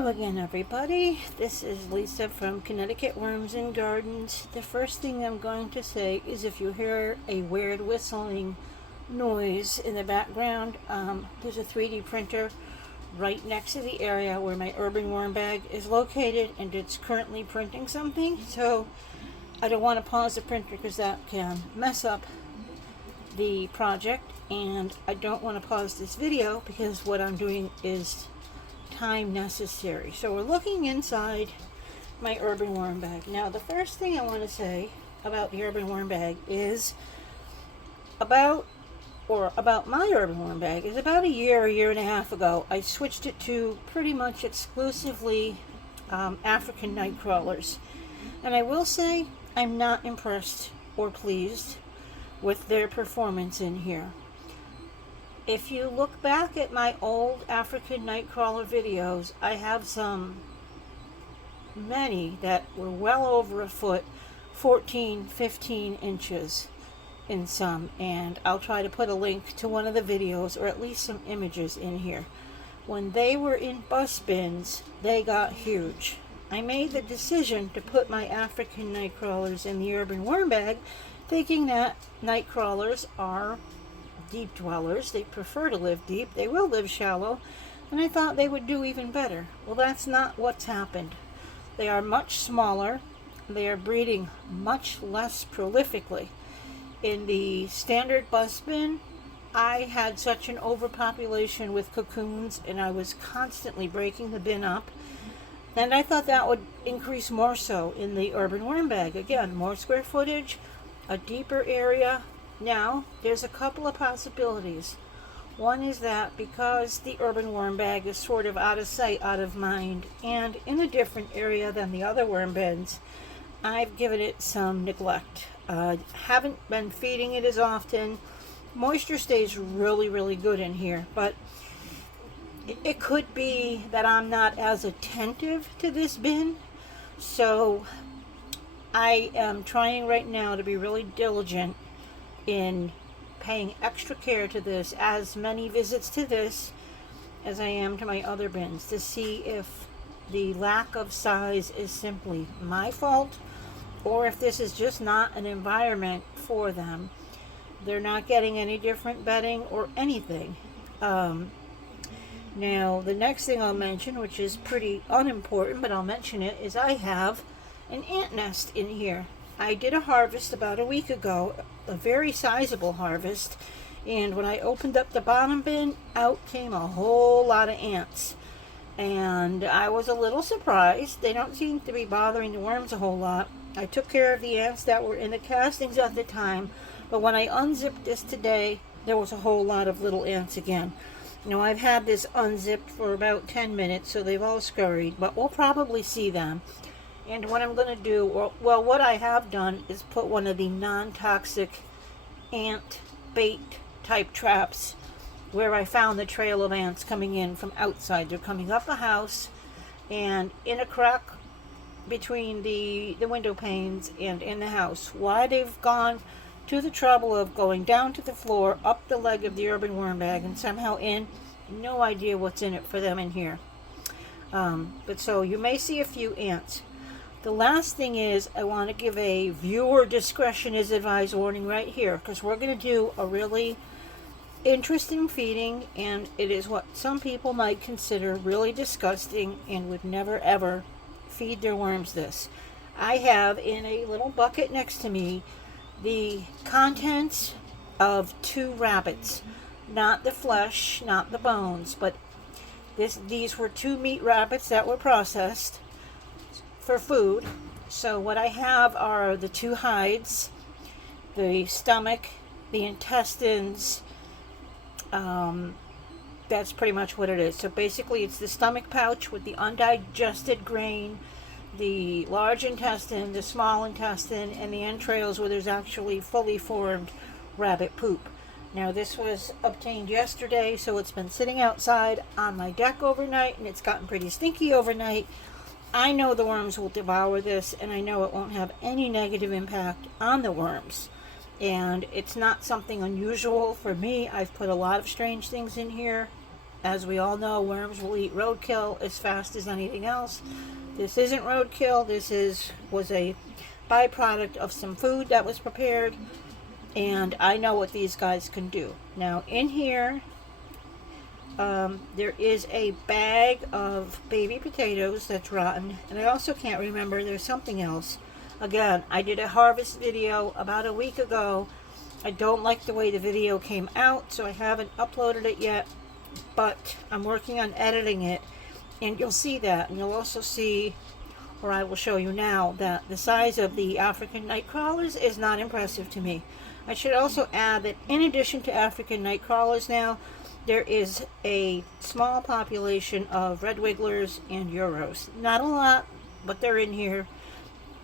Hello again, everybody. This is Lisa from Connecticut Worms and Gardens. The first thing I'm going to say is if you hear a weird whistling noise in the background, there's a 3D printer right next to the area where my urban worm bag is located, and it's currently printing something. So I don't want to pause the printer because that can mess up the project, and I don't want to pause this video because what I'm doing is time necessary. So we're looking inside my urban worm bag. Now the first thing I want to say about the urban worm bag is about my urban worm bag is about a year and a half ago I switched it to pretty much exclusively African night crawlers, and I will say I'm not impressed or pleased with their performance in here. If you look back at my old African nightcrawler videos, I have many that were well over a foot, 14, 15 inches in some, and I'll try to put a link to one of the videos or at least some images in here. When they were in bus bins, they got huge. I made the decision to put my African nightcrawlers in the urban worm bag, thinking that nightcrawlers are deep dwellers. They prefer to live deep. They will live shallow, and I thought they would do even better. Well, that's not what's happened. They are much smaller. They are breeding much less prolifically. In the standard bus bin, I had such an overpopulation with cocoons, and I was constantly breaking the bin up, and I thought that would increase more so in the urban worm bag. Again, more square footage, a deeper area. Now, there's a couple of possibilities. One is that because the urban worm bag is sort of out of sight, out of mind, and in a different area than the other worm bins, I've given it some neglect. Haven't been feeding it as often. Moisture stays really good in here, but it could be that I'm not as attentive to this bin. So I am trying right now to be really diligent in paying extra care to this, as many visits to this as I am to my other bins, to see if the lack of size is simply my fault or if this is just not an environment for them. They're not getting any different bedding or anything. Now the next thing I'll mention, which is pretty unimportant, but I'll mention it, is I have an ant nest in here. I did a harvest about a week ago, a very sizable harvest, and when I opened up the bottom bin, out came a whole lot of ants. And I was a little surprised. They don't seem to be bothering the worms a whole lot. I took care of the ants that were in the castings at the time, but when I unzipped this today, there was a whole lot of little ants again. Now, I've had this unzipped for about 10 minutes, so they've all scurried, but we'll probably see them. And what I'm going to do, well, what I have done is put one of the non-toxic ant bait type traps where I found the trail of ants coming in from outside. They're coming up a house and in a crack between the window panes and in the house. Why they've gone to the trouble of going down to the floor, up the leg of the urban worm bag, and somehow in, no idea what's in it for them in here. But so you may see a few ants. The last thing is I want to give a viewer discretion is advised warning right here, because we're going to do a really interesting feeding, and it is what some people might consider really disgusting and would never ever feed their worms this. I have in a little bucket next to me the contents of 2 rabbits, not the flesh, not the bones, but these were 2 meat rabbits that were processed for food. So what I have are the 2 hides, the stomach, the intestines. That's pretty much what it is. So basically it's the stomach pouch with the undigested grain, the large intestine, the small intestine, and the entrails where there's actually fully formed rabbit poop. Now this was obtained yesterday, so it's been sitting outside on my deck overnight, and it's gotten pretty stinky overnight. I know the worms will devour this, and I know it won't have any negative impact on the worms. And it's not something unusual for me. I've put a lot of strange things in here as we all know, worms will eat roadkill as fast as anything else. This isn't roadkill. This was a byproduct of some food that was prepared, and I know what these guys can do. Now in here, there is a bag of baby potatoes that's rotten, and I also can't remember, there's something else. Again, I did a harvest video about a week ago. I don't like the way the video came out, so I haven't uploaded it yet, but I'm working on editing it, and you'll see that. And you'll also see, or I will show you now, that the size of the African night crawlers is not impressive to me. I should also add that in addition to African night crawlers now, there is a small population of red wigglers and euros. Not a lot, but they're in here.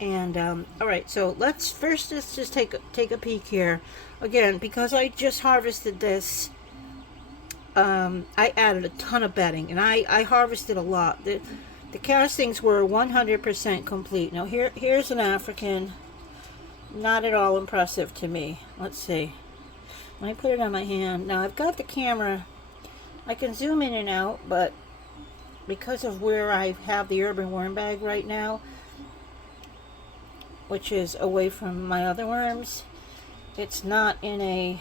And all right, so let's just take a peek here. Again, because I just harvested this, I added a ton of bedding, and I harvested a lot. The castings were 100% complete. Now here's an African, not at all impressive to me. Let's see. Let me put it on my hand. Now I've got the camera. I can zoom in and out, but because of where I have the urban worm bag right now, which is away from my other worms, it's not in a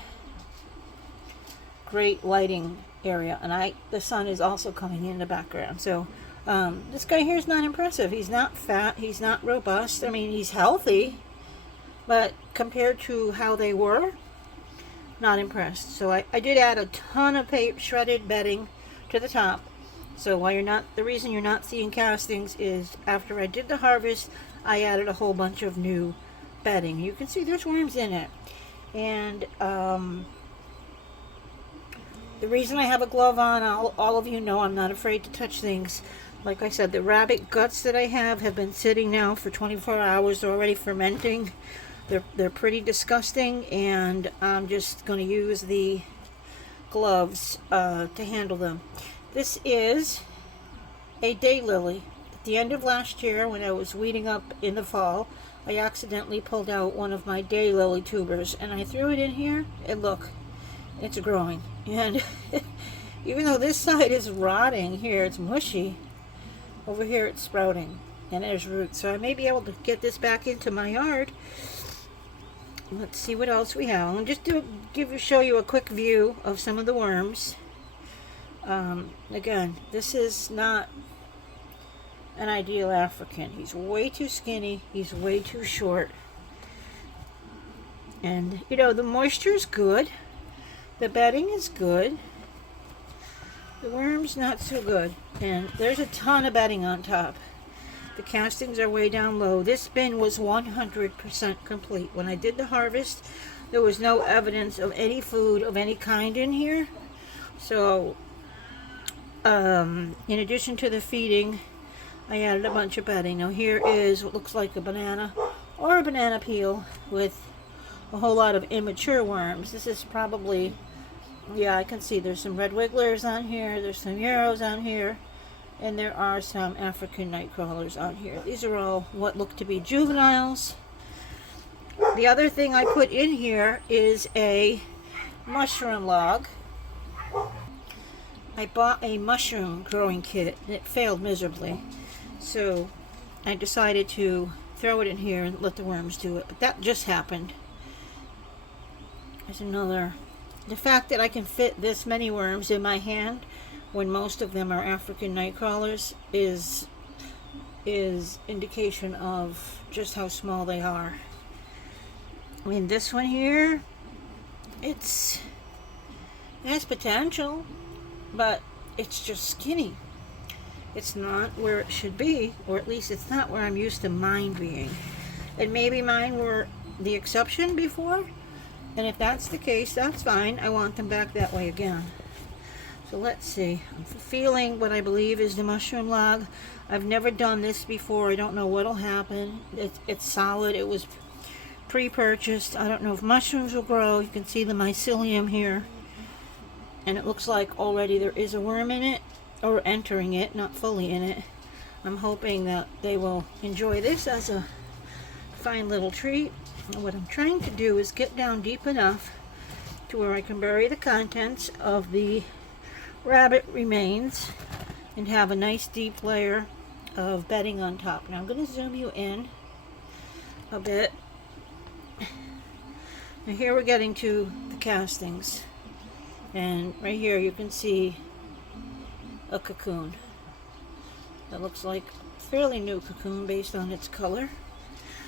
great lighting area, and the sun is also coming in the background. So this guy here is not impressive. He's not fat, he's not robust. I mean, he's healthy, but compared to how they were, not impressed. So I did add a ton of shredded bedding to the top. So the reason you're not seeing castings is after I did the harvest, I added a whole bunch of new bedding. You can see there's worms in it. And the reason I have a glove on, all of you know I'm not afraid to touch things. Like I said, the rabbit guts that I have been sitting now for 24 hours already fermenting. They're pretty disgusting, and I'm just going to use the gloves to handle them. This is a daylily. At the end of last year, when I was weeding up in the fall, I accidentally pulled out one of my daylily tubers, and I threw it in here, and look, it's growing. And even though this side is rotting here, it's mushy, over here it's sprouting, and there's roots. So I may be able to get this back into my yard. Let's see what else we have. I'll just show you a quick view of some of the worms. Again, this is not an ideal African. He's way too skinny. He's way too short. And, you know, the moisture is good. The bedding is good. The worm's not so good. And there's a ton of bedding on top. The castings are way down low. This bin was 100% complete. When I did the harvest, there was no evidence of any food of any kind in here. So, in addition to the feeding, I added a bunch of bedding. Now here is what looks like a banana or a banana peel with a whole lot of immature worms. This is probably, yeah, I can see there's some red wigglers on here, there's some euros on here, and there are some African night crawlers on here. These are all what look to be juveniles. The other thing I put in here is a mushroom log. I bought a mushroom growing kit, and it failed miserably. So I decided to throw it in here and let the worms do it. But that just happened. There's another. The fact that I can fit this many worms in my hand when most of them are African night crawlers is indication of just how small they are. I mean, this one here, it has potential, but it's just skinny. It's not where it should be, or at least it's not where I'm used to mine being. And maybe mine were the exception before, and if that's the case, that's fine. I want them back that way again. So let's see. I'm feeling what I believe is the mushroom log. I've never done this before. I don't know what'll happen. It's solid. It was pre-purchased. I don't know if mushrooms will grow. You can see the mycelium here. And it looks like already there is a worm in it, or entering it, not fully in it. I'm hoping that they will enjoy this as a fine little treat. And what I'm trying to do is get down deep enough to where I can bury the contents of the rabbit remains and have a nice deep layer of bedding on top. Now I'm going to zoom you in a bit. Now here we're getting to the castings, and right here you can see a cocoon that looks like a fairly new cocoon based on its color.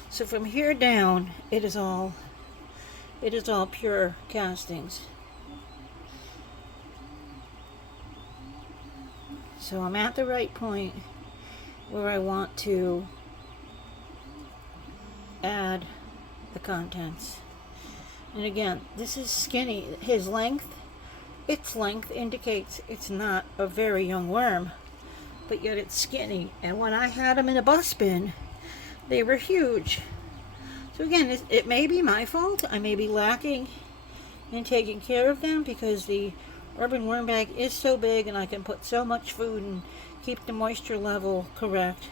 So from here down, it is all pure castings. So I'm at the right point where I want to add the contents. And again, this is skinny. Its length indicates it's not a very young worm, but yet it's skinny. And when I had them in a bus bin, they were huge. So again, it may be my fault. I may be lacking in taking care of them because the urban worm bag is so big and I can put so much food and keep the moisture level correct.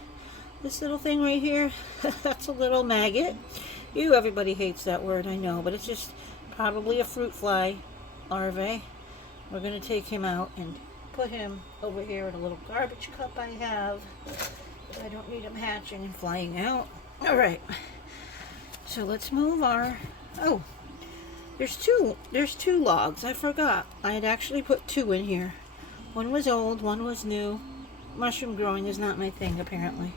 This little thing right here, that's a little maggot. Everybody hates that word, I know, but it's just probably a fruit fly larvae. We're going to take him out and put him over here in a little garbage cup I have. I don't need him hatching and flying out. Alright, so let's move our... Oh, there's two logs. I forgot. I had actually put two in here. One was old, one was new. Mushroom growing is not my thing, apparently.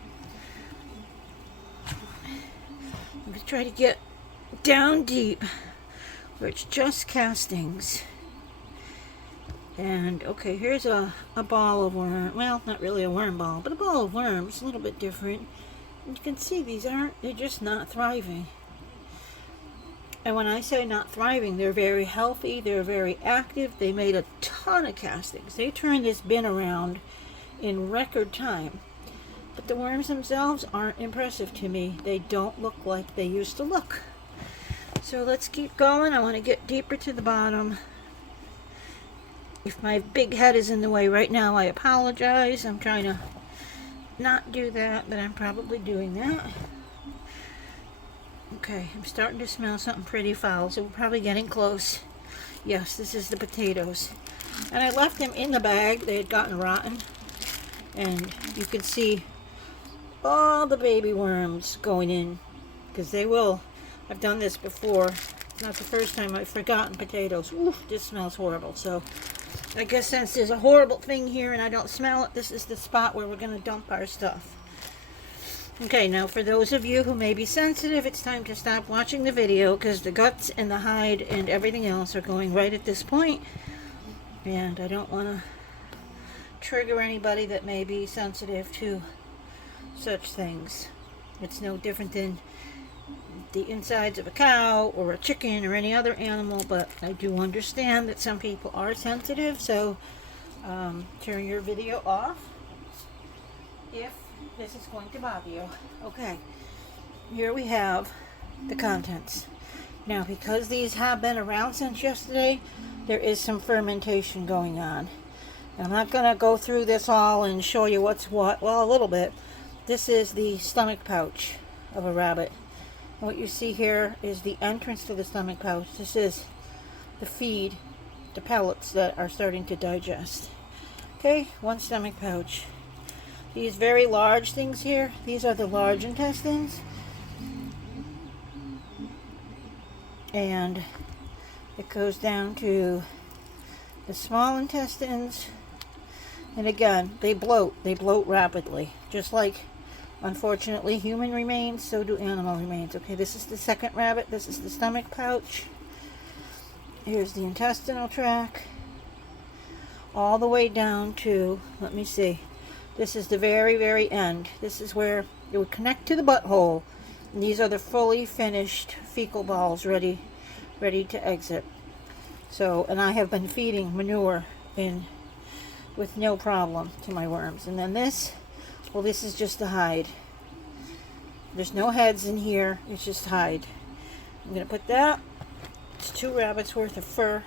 I'm going to try to get down deep where it's just castings. And, okay, here's a ball of worm. Well, not really a worm ball, but a ball of worms. A little bit different. And you can see they're just not thriving. And when I say not thriving, they're very healthy, they're very active, they made a ton of castings. They turned this bin around in record time. But the worms themselves aren't impressive to me. They don't look like they used to look. So let's keep going. I want to get deeper to the bottom. If my big head is in the way right now, I apologize. I'm trying to not do that, but I'm probably doing that. Okay, I'm starting to smell something pretty foul, so we're probably getting close. Yes, this is the potatoes. And I left them in the bag. They had gotten rotten. And you can see all the baby worms going in, because they will. I've done this before. It's not the first time I've forgotten potatoes. Oof, this smells horrible. So I guess since there's a horrible thing here and I don't smell it, this is the spot where we're going to dump our stuff. Okay, now for those of you who may be sensitive, it's time to stop watching the video because the guts and the hide and everything else are going right at this point. And I don't want to trigger anybody that may be sensitive to such things. It's no different than the insides of a cow or a chicken or any other animal, but I do understand that some people are sensitive, so turn your video off if this is going to bother you. Okay, here we have the contents. Now, because these have been around since yesterday, there is some fermentation going on. I'm not going to go through this all and show you what's what. Well, a little bit. This is the stomach pouch of a rabbit. What you see here is the entrance to the stomach pouch. This is the feed, the pellets that are starting to digest. Okay, one stomach pouch. These very large things here, these are the large intestines. And it goes down to the small intestines. And again, they bloat rapidly. Just like, unfortunately, human remains, so do animal remains. Okay, this is the second rabbit. This is the stomach pouch. Here's the intestinal tract. All the way down to, let me see, this is the very, very end. This is where it would connect to the butthole. And these are the fully finished fecal balls ready to exit. So, and I have been feeding manure in with no problem to my worms. And then this, well, this is just the hide. There's no heads in here, it's just hide. I'm going to put that, it's 2 rabbits worth of fur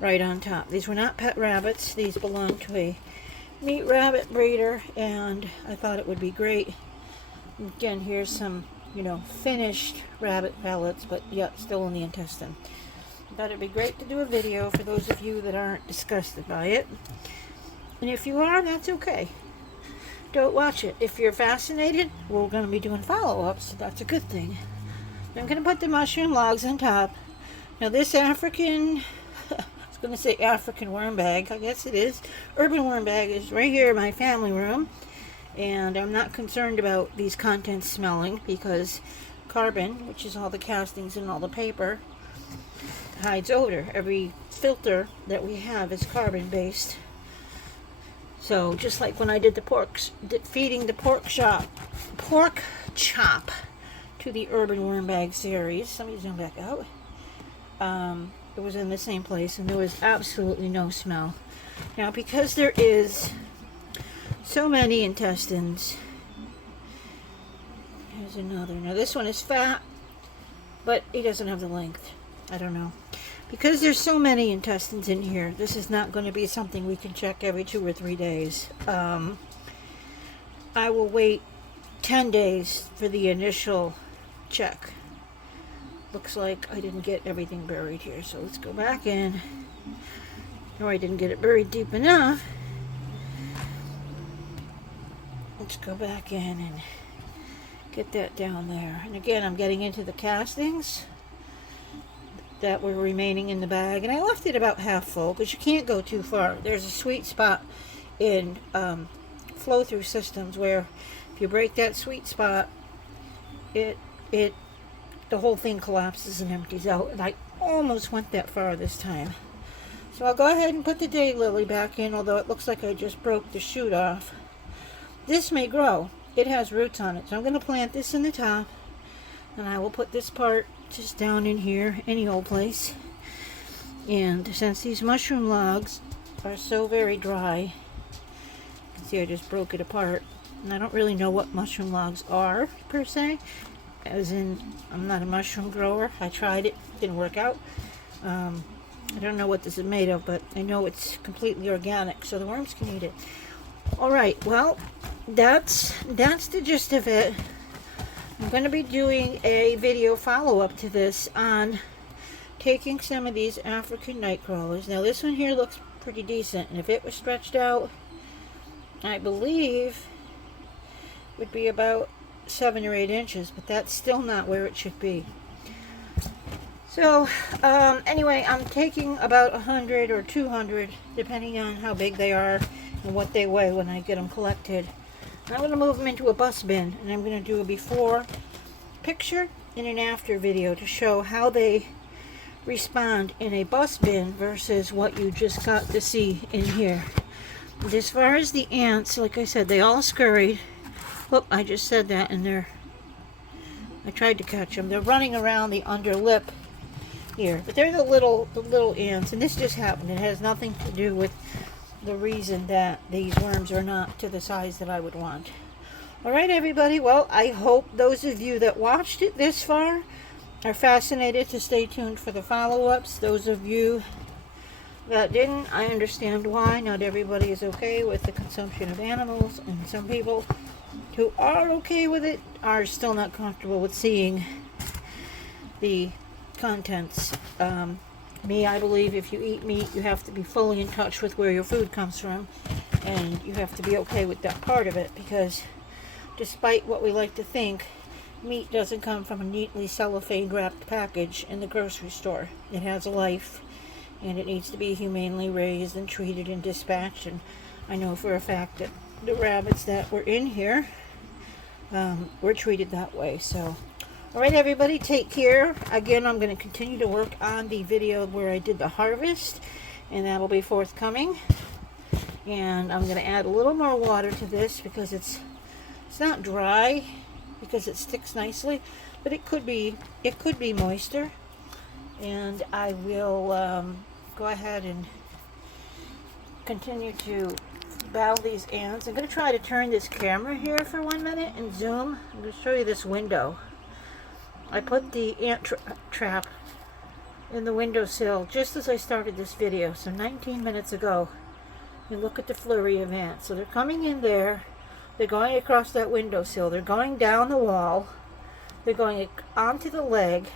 right on top. These were not pet rabbits, these belong to a meat rabbit breeder, and I thought it would be great. Again, here's some, finished rabbit pellets, but yet still in the intestine. thought it'd be great to do a video for those of you that aren't disgusted by it. And if you are, that's okay. Don't watch it. If you're fascinated, we're going to be doing follow-ups, so that's a good thing. I'm going to put the mushroom logs on top. Now this African, I was going to say African worm bag, I guess it is. Urban worm bag is right here in my family room. And I'm not concerned about these contents smelling because carbon, which is all the castings and all the paper, hides odor. Every filter that we have is carbon based. So just like when I did the feeding the pork chop to the Urban Worm Bag series, let me zoom back out. It was in the same place and there was absolutely no smell. Now because there is so many intestines, here's another. Now this one is fat, but he doesn't have the length. I don't know. Because there's so many intestines in here, this is not going to be something we can check every 2 or 3 days. I will wait 10 days for the initial check. Looks like I didn't get everything buried here, so let's go back in. No, I didn't get it buried deep enough. Let's go back in and get that down there. And again, I'm getting into the castings that were remaining in the bag, and I left it about half full because you can't go too far. There's a sweet spot in flow-through systems where if you break that sweet spot, the whole thing collapses and empties out, and I almost went that far this time. So I'll go ahead and put the daylily back in, although it looks like I just broke the shoot off. This may grow. It has roots on it, so I'm going to plant this in the top, and I will put this part just down in here, any old place. And since these mushroom logs are so very dry, you can see I just broke it apart, and I don't really know what mushroom logs are per se, as in I'm not a mushroom grower. I tried it, didn't work out. I don't know what this is made of, but I know it's completely organic, so the worms can eat it. Alright, well, that's the gist of it. I'm going to be doing a video follow-up to this on taking some of these African night crawlers. Now this one here looks pretty decent, and if it was stretched out, I believe it would be about 7 or 8 inches, but that's still not where it should be. So anyway, I'm taking about 100 or 200 depending on how big they are and what they weigh when I get them collected. I'm going to move them into a bus bin, and I'm going to do a before picture and an after video to show how they respond in a bus bin versus what you just got to see in here. And as far as the ants, like I said, they all scurried. Whoop, I just said that, and I tried to catch them. They're running around the under lip here, but they're the little ants, and this just happened. It has nothing to do with the reason that these worms are not to the size that I would want. Alright everybody, well, I hope those of you that watched it this far are fascinated to stay tuned for the follow-ups. Those of you that didn't, I understand why. Not everybody is okay with the consumption of animals, and some people who are okay with it are still not comfortable with seeing the contents. Me, I believe if you eat meat, you have to be fully in touch with where your food comes from, and you have to be okay with that part of it, because despite what we like to think, meat doesn't come from a neatly cellophane wrapped package in the grocery store. It has a life, and it needs to be humanely raised and treated and dispatched. And I know for a fact that the rabbits that were in here were treated that way. So alright everybody, take care. Again, I'm going to continue to work on the video where I did the harvest, and that'll be forthcoming. And I'm going to add a little more water to this because it's not dry, because it sticks nicely, but it could be moister. And I will go ahead and continue to bow these ants. I'm going to try to turn this camera here for 1 minute and zoom. I'm going to show you this window. I put the ant trap in the windowsill just as I started this video, so 19 minutes ago. And look at the flurry of ants. So they're coming in there, they're going across that windowsill, they're going down the wall, they're going onto the leg,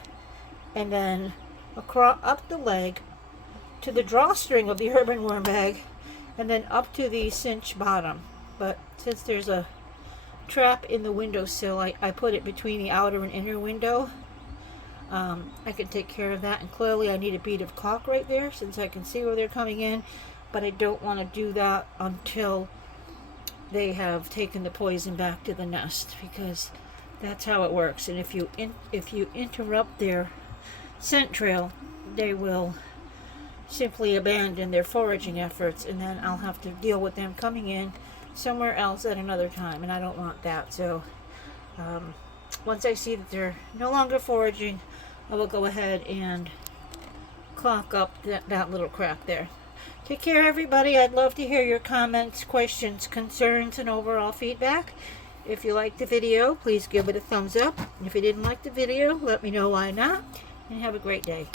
and then across, up the leg to the drawstring of the urban worm bag, and then up to the cinch bottom. But since there's a trap in the windowsill, I put it between the outer and inner window. I can take care of that, and clearly I need a bead of caulk right there since I can see where they're coming in, but I don't want to do that until they have taken the poison back to the nest, because that's how it works. And if you interrupt their scent trail, they will simply abandon their foraging efforts, and then I'll have to deal with them coming in somewhere else at another time, and I don't want that. So once I see that they're no longer foraging, I will go ahead and caulk up that little crack there. Take care, everybody. I'd love to hear your comments, questions, concerns, and overall feedback. If you liked the video, please give it a thumbs up. If you didn't like the video, let me know why not, and have a great day.